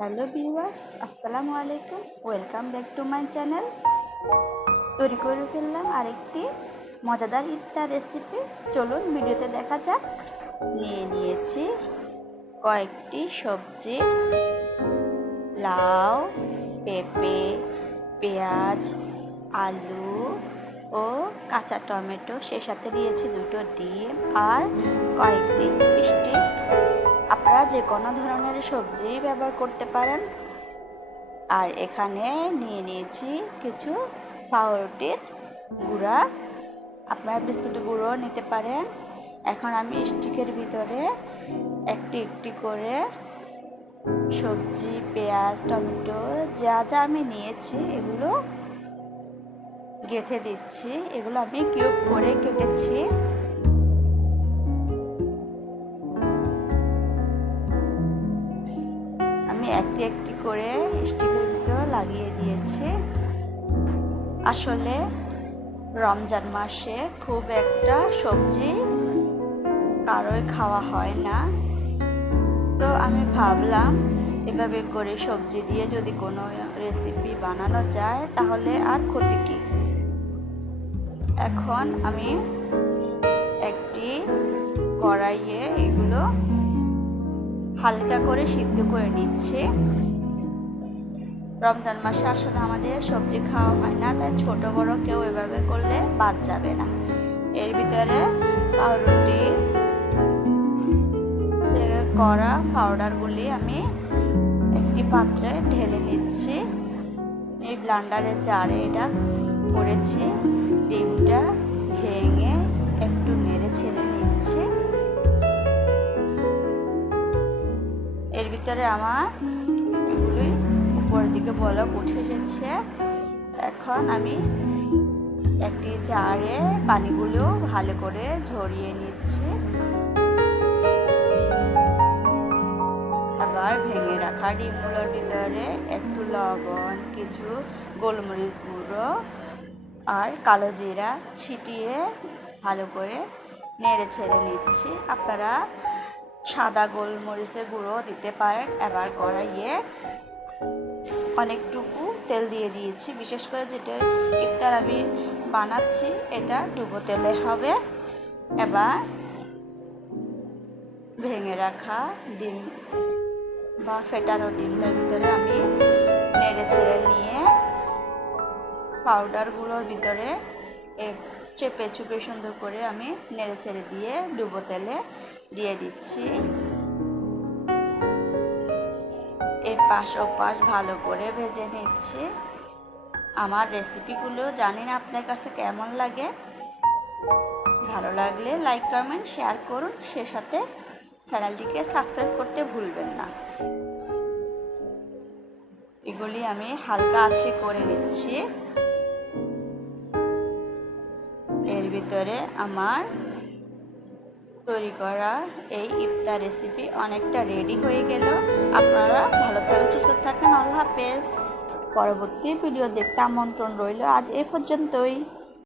Hello viewers, আসসালামু আলাইকুম। Welcome back to my channel. তৈরি করে ফেললাম আরেকটি মজাদার ইফতার রেসিপি। চলুন ভিডিওতে দেখা যাক। নিয়ে নিয়েছি কয়েকটি সবজি, লাউ, পেঁপে, পেঁয়াজ, আলু ও কাঁচা টমেটো। সে সাথে নিয়েছি দুটো ডিম আর কয়েকটি আপনারা যে কোনো ধরনের সবজি ব্যবহার করতে পারেন। আর এখানে নিয়ে নিয়েছি কিছু পাউরুটির গুঁড়া। আপনারা বিস্কুটের গুঁড়ো নিতে পারেন। এখন আমি স্টিকের ভিতরে একটি একটি করে সবজি, পেঁয়াজ, টমেটো, যা যা আমি নিয়েছি এগুলো গেঁথে দিচ্ছি। এগুলো আমি কিউব করে কেটেছি। করে স্টিকের ভিতর লাগিয়ে দিয়েছি। আসলে রমজান মাসে খুব একটা সবজি কারোই খাওয়া হয় না। তো আমি ভাবলাম, এভাবে করে সবজি দিয়ে যদি কোনো রেসিপি বানানো যায়, তাহলে আর ক্ষতি কী? এখন আমি একটি কড়াইয়ে এগুলো হালকা করে সিদ্ধ করে নিচ্ছি। রমজান মাসে আসলে আমাদের সবজি খাওয়া হয় না, তাই ছোট বড় কেউ এভাবে করলে বাদ যাবে না। এর ভিতরে পাউরুটি করা পাউডারগুলি আমি একটি পাত্রে ঢেলে নিচ্ছি। এই ব্লান্ডারে জারে এটা করেছি, ডিমটা ভেঙে একটু নেড়ে ছেড়ে নিচ্ছি। এর ভিতরে আমার দিকে বলক উঠে এসেছে। এখন আমি একটি জারে পানিগুলো ভালো করে ঝরিয়ে নিচ্ছি। আবার ভেঙে রাখা ডিমগুলোর ভিতরে একটু লবণ, কিছু গোলমরিচ গুঁড়ো আর কালো জিরা ছিটিয়ে ভালো করে নেড়ে ছেড়ে নিচ্ছি। আপনারা সাদা গোলমরিচের গুঁড়ো দিতে পারেন। এবার কড়াইয়ে অনেকটুকু তেল দিয়ে দিয়েছি। বিশেষ করে যেটা ইফতার আমি বানাচ্ছি, এটা ডুবো তেলে হবে। এবার ভেঙে রাখা ডিম বা ফেটানো ডিমটার ভিতরে আমি নেড়ে ছেড়ে নিয়ে পাউডারগুলোর ভিতরে চেপে চুপে সুন্দর করে আমি নেড়ে ছেড়ে দিয়ে ডুবো তেলে দিয়ে দিচ্ছি। পাশ ও পাশ ভালো করে ভেজে নিচ্ছি। আমার রেসিপিগুলো জানি না আপনার কাছে কেমন লাগে। ভালো লাগলে লাইক কমেন্ট শেয়ার করুন। সে সাথে চ্যানেলটিকে সাবস্ক্রাইব করতে ভুলবেন না। এগুলি আমি হালকা আছে করে নিচ্ছি। এর ভিতরে আমার তৈরি করা এই ইফতার রেসিপি অনেকটা রেডি হয়ে গেল। আপনারা ভালো থাকেন, সুস্থ থাকেন। আল্লাহ হাফেজ। পরবর্তী ভিডিও দেখতে আমন্ত্রণ রইল। আজ এ পর্যন্তই।